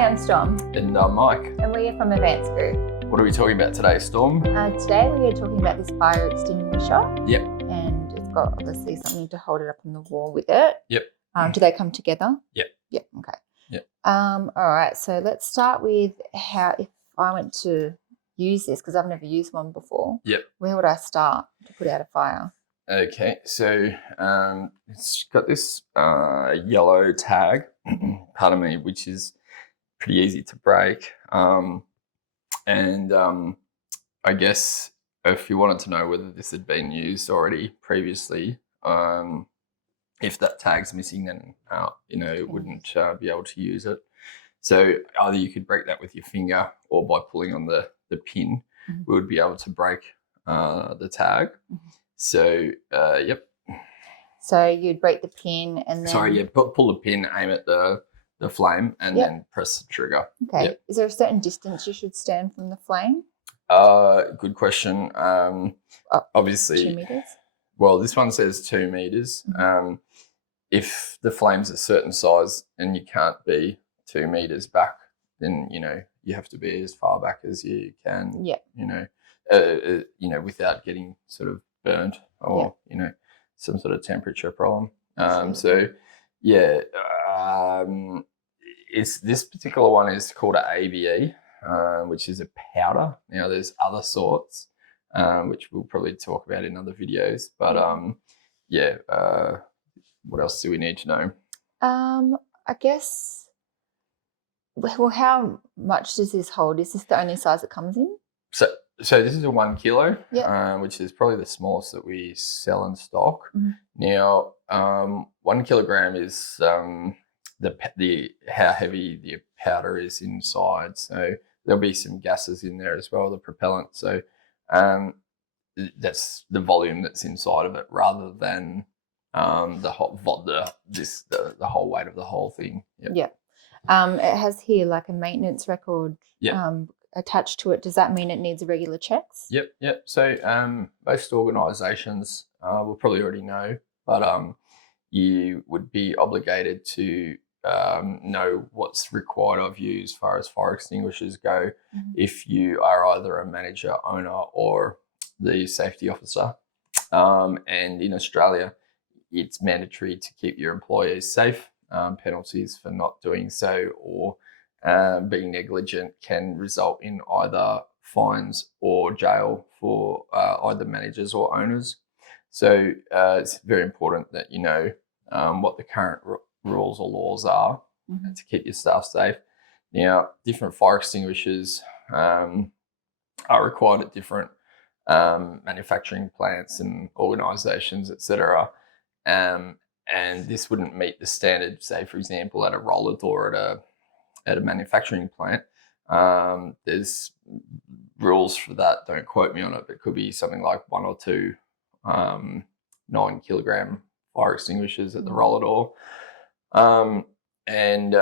Hi, I'm Storm. And I'm Mike. And we are from Advanced Group. What are we talking about today, Storm? Today we are talking about this fire extinguisher. Yep. And it's got obviously something to hold it up on the wall with it. Yep. Do they come together? Yep. Yep. Okay. Yep. All right. So let's start with how, if I went to use this, because I've never used one before. Yep. Where would I start to put out a fire? Okay, so it's got this yellow tag, pardon me, which is pretty easy to break. I guess if you wanted to know whether this had been used already previously, if that tag's missing, then you wouldn't be able to use it. So either you could break that with your finger, or by pulling on the pin, we would be able to break the tag. So, yep. So you'd break the pin and then... Sorry, yeah, pull the pin, aim at the flame, and then press the trigger. Okay. Yep. Is there a certain distance you should stand from the flame? Good question. Obviously... 2 meters? Well, this one says 2 meters. If the flame's a certain size and you can't be 2 meters back, then, you have to be as far back as you can, without getting sort of burnt or, some sort of temperature problem. This particular one is called an ABE, which is a powder. Now, there's other sorts, which we'll probably talk about in other videos. But, what else do we need to know? I guess, well, how much does this hold? Is this the only size it comes in? So this is a 1 kilo, which is probably the smallest that we sell in stock. Now, 1 kilogram is the how heavy the powder is inside. So there'll be some gases in there as well, the propellant. So that's the volume that's inside of it, rather than the whole weight of the whole thing. It has here like a maintenance record. Attached to it. Does that mean it needs regular checks? Yep. So most organisations will probably already know, but you would be obligated to know what's required of you as far as fire extinguishers go if you are either a manager, owner, or the safety officer. And in Australia, it's mandatory to keep your employees safe. Penalties for not doing so or being negligent can result in either fines or jail for either managers or owners. So it's very important that you know what the current rules or laws are to keep your staff safe. Now, different fire extinguishers are required at different manufacturing plants and organisations, etc. And this wouldn't meet the standard, say, for example, at a roller door at a manufacturing plant. There's rules for that. Don't quote me on it, but it could be something like 1 or 2 9 kilogram fire extinguishers at the roller door, and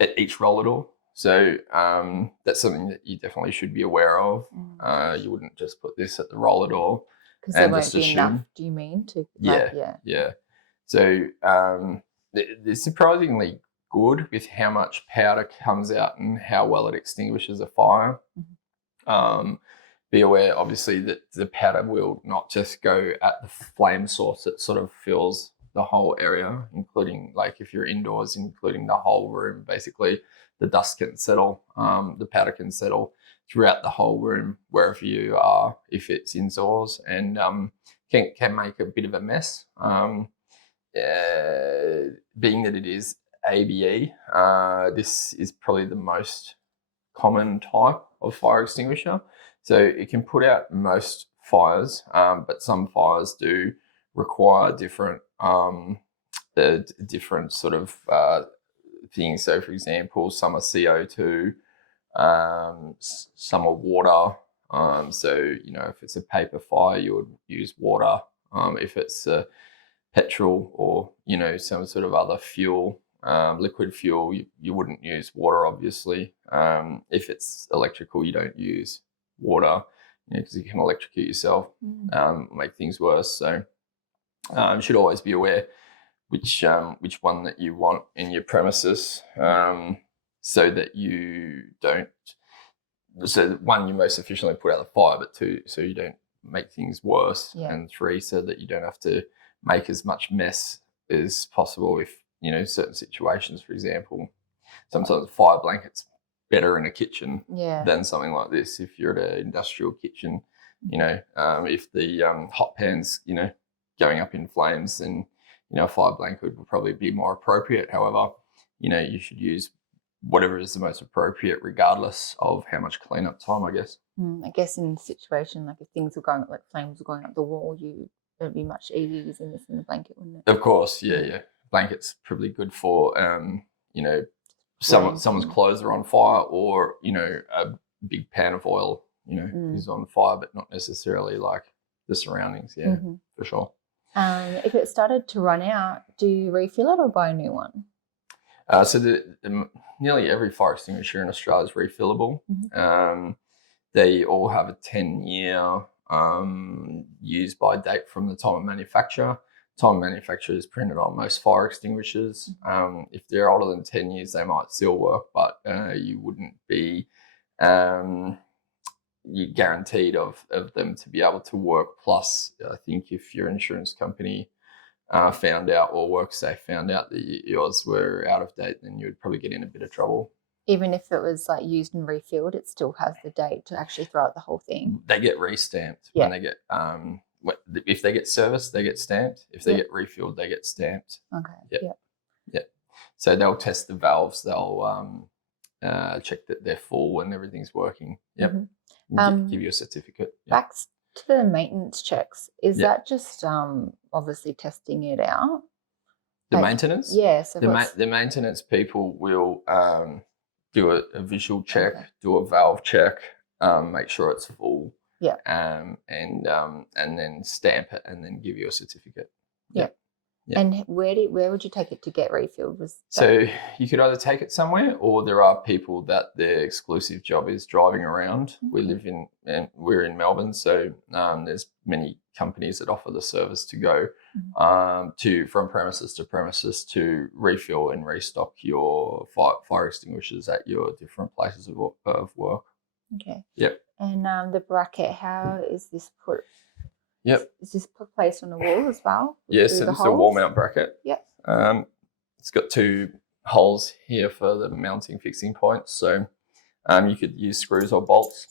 at each roller door. So that's something that you definitely should be aware of. You wouldn't just put this at the roller door because there won't be enough. Do you mean to? Yeah. So they're surprisingly good with how much powder comes out and how well it extinguishes a fire. Be aware, obviously, that the powder will not just go at the flame source. It sort of fills the whole area, including, like, if you're indoors, including the whole room. Basically, the dust can settle, the powder can settle throughout the whole room, wherever you are, if it's indoors, and can make a bit of a mess. Being that it is ABE, this is probably the most common type of fire extinguisher. So it can put out most fires, but some fires do require different sort of things. So, for example, some are CO2, some are water. So, if it's a paper fire, you would use water. If it's petrol or, some sort of other fuel, liquid fuel, you wouldn't use water, obviously. If it's electrical, you don't use water, because you can electrocute yourself, make things worse. So you should always be aware which one that you want in your premises. so that you don't. So one, you most efficiently put out the fire, but two, so you don't make things worse, and three, so that you don't have to make as much mess as possible. If certain situations, for example, sometimes a fire blanket's better in a kitchen than something like this. If you're at an industrial kitchen, if the hot pan's going up in flames, then a fire blanket would probably be more appropriate. However, you should use whatever is the most appropriate, regardless of how much cleanup time, I guess. I guess in a situation like if things were going, like flames were going up the wall, it'd be much easier using this in the blanket, wouldn't it? Of course, yeah. Blanket's probably good for, someone's clothes are on fire, or a big pan of oil, is on fire, but not necessarily like the surroundings. Yeah, for sure. If it started to run out, do you refill it or buy a new one? So nearly every fire extinguisher in Australia is refillable. They all have a 10-year use by date from the time of manufacture. Time of manufacture is printed on most fire extinguishers. If they're older than 10 years, they might still work, but you wouldn't be guaranteed of them to be able to work. Plus, I think if your insurance company found out, or WorkSafe found out that yours were out of date, then you'd probably get in a bit of trouble. Even if it was like used and refilled, it still has the date to actually throw out the whole thing. They get re-stamped when they get if they get serviced, they get stamped. If they get refilled, they get stamped. Okay. Yeah. So they'll test the valves. They'll check that they're full and everything's working. Yep. Give you a certificate. Back to the maintenance checks. Is that just obviously testing it out? The maintenance? Yes. The maintenance people will do a visual check, do a valve check, make sure it's full. Yeah. And then stamp it and then give you a certificate. Yeah. And where would you take it to get refilled? So you could either take it somewhere, or there are people that their exclusive job is driving around. We're in Melbourne, so there's many companies that offer the service to go from premises to premises to refill and restock your fire extinguishers at your different places of work. Okay. Yep. And the bracket, how is this put? Yep. Is this placed on the wall as well? Yes, so it's a wall mount bracket. Yep. It's got 2 holes here for the mounting fixing points. So you could use screws or bolts.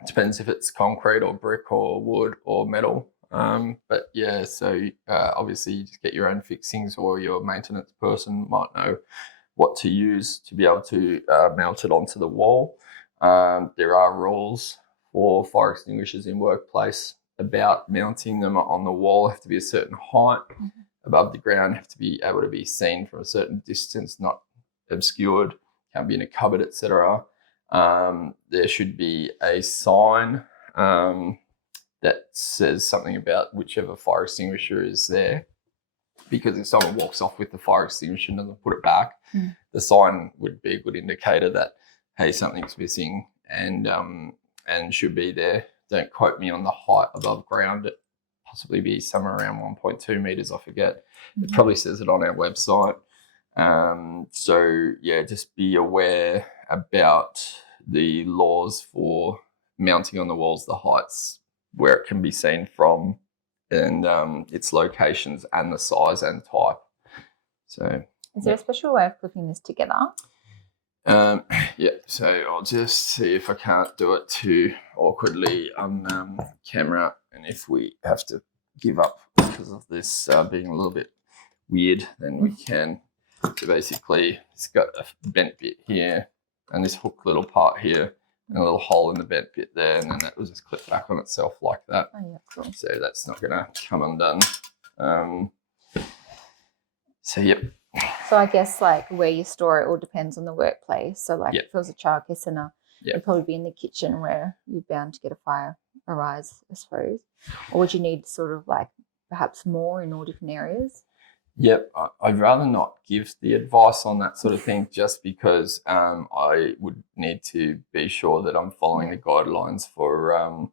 It depends if it's concrete or brick or wood or metal. But yeah, so obviously you just get your own fixings, or your maintenance person might know what to use to be able to mount it onto the wall. There are rules for fire extinguishers in workplace about mounting them on the wall. Have to be a certain height above the ground, have to be able to be seen from a certain distance, not obscured, can't be in a cupboard, etc. There should be a sign that says something about whichever fire extinguisher is there, because if someone walks off with the fire extinguisher and doesn't put it back, the sign would be a good indicator that, hey, something's missing and should be there. Don't quote me on the height above ground. It possibly be somewhere around 1.2 meters, I forget. It probably says it on our website. So yeah, just be aware about the laws for mounting on the walls, the heights, where it can be seen from, and its locations and the size and type. So is there a special way of clipping this together? Yeah, so I'll just see if I can't do it too awkwardly on camera, and if we have to give up because of this being a little bit weird, then we can. So basically, it's got a bent bit here and this hook little part here and a little hole in the bent bit there, and then that will just clip back on itself like that. Oh yeah, cool. So that's not going to come undone. So yep. So I guess like where you store it all depends on the workplace. So like if it was a childcare centre, it'd probably be in the kitchen where you're bound to get a fire arise, I suppose. Or would you need sort of like perhaps more in all different areas? Yep, I'd rather not give the advice on that sort of thing, just because I would need to be sure that I'm following the guidelines for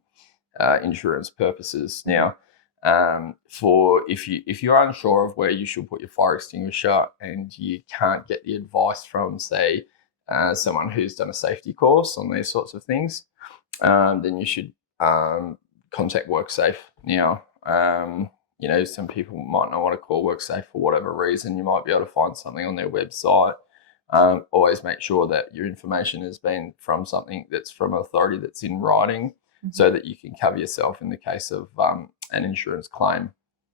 insurance purposes. Now, for if you're unsure of where you should put your fire extinguisher and you can't get the advice from, say, someone who's done a safety course on these sorts of things, then you should contact WorkSafe. Now, some people might not want to call WorkSafe for whatever reason. You might be able to find something on their website. Always make sure that your information has been from something that's from an authority that's in writing, so that you can cover yourself in the case of an insurance claim.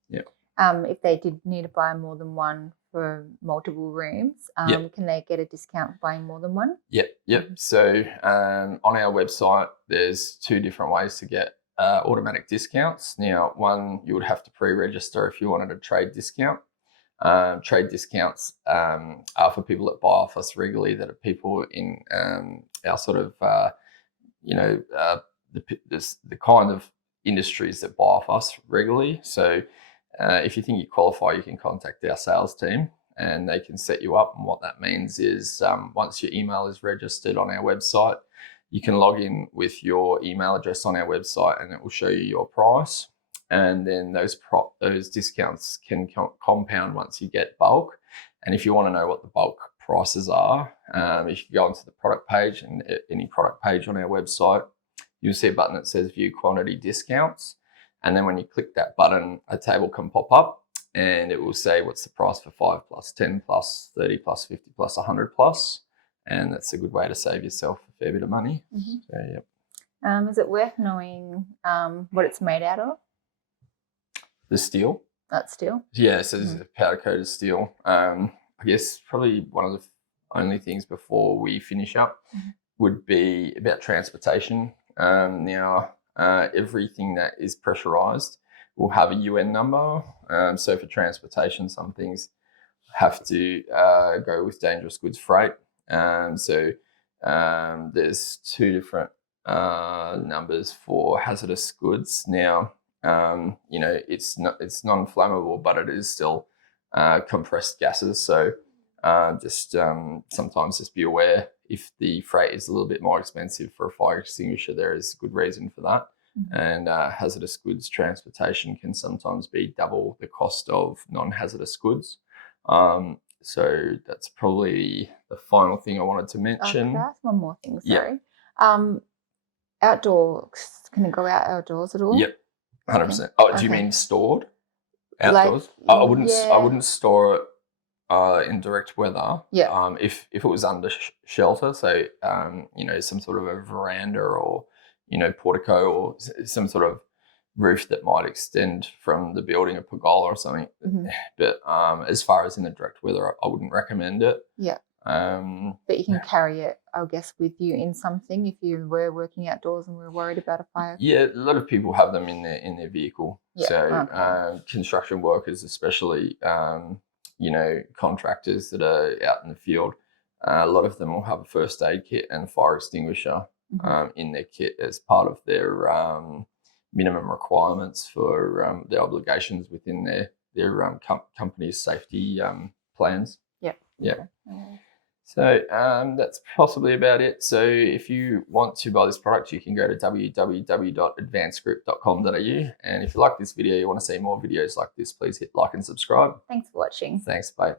Yeah. If they did need to buy more than one for multiple rooms, can they get a discount for buying more than one? Yep. So on our website, there's 2 different ways to get automatic discounts. Now, one, you would have to pre-register if you wanted a trade discount. Trade discounts are for people that buy off us regularly, that are people in our sort of, the kind of industries that buy off us regularly. So if you think you qualify, you can contact our sales team and they can set you up. And what that means is once your email is registered on our website, you can log in with your email address on our website and it will show you your price. And then those discounts can compound once you get bulk. And if you want to know what the bulk prices are, if you go onto the product page, and any product page on our website, you'll see a button that says View Quantity Discounts. And then when you click that button, a table can pop up and it will say what's the price for 5 plus, 10 plus, 30 plus, 50 plus, 100 plus. And that's a good way to save yourself a fair bit of money. So, yep. Is it worth knowing what it's made out of? The steel. That's steel? Yeah, so this is a powder-coated steel. I guess probably one of the only things before we finish up would be about transportation. Now, everything that is pressurized will have a UN number. So for transportation, some things have to go with dangerous goods freight. So there's 2 different numbers for hazardous goods. Now, it's non-flammable, but it is still compressed gases. So sometimes just be aware, if the freight is a little bit more expensive for a fire extinguisher, there is a good reason for that. And hazardous goods transportation can sometimes be double the cost of non-hazardous goods. So that's probably the final thing I wanted to mention. Can I ask one more thing? Sorry. Yeah. Outdoors, can it go out outdoors at all? Yep, 100%. Oh, do you mean stored outdoors? I wouldn't store it in direct weather. Yeah. If it was under shelter, so some sort of a veranda or portico or some sort of roof that might extend from the building, a pergola or something. But as far as in the direct weather, I wouldn't recommend it. Yeah. But you can carry it, I guess, with you in something if you were working outdoors and were worried about a fire. Yeah, a lot of people have them in their vehicle. Yeah. So construction workers, especially contractors that are out in the field, a lot of them will have a first aid kit and fire extinguisher in their kit as part of their minimum requirements for their obligations within their company's safety plans. Yeah. Okay. So that's possibly about it. So if you want to buy this product, you can go to www.advancedgroup.com.au. And if you like this video, you want to see more videos like this, please hit like and subscribe. Thanks for watching. Thanks, bye.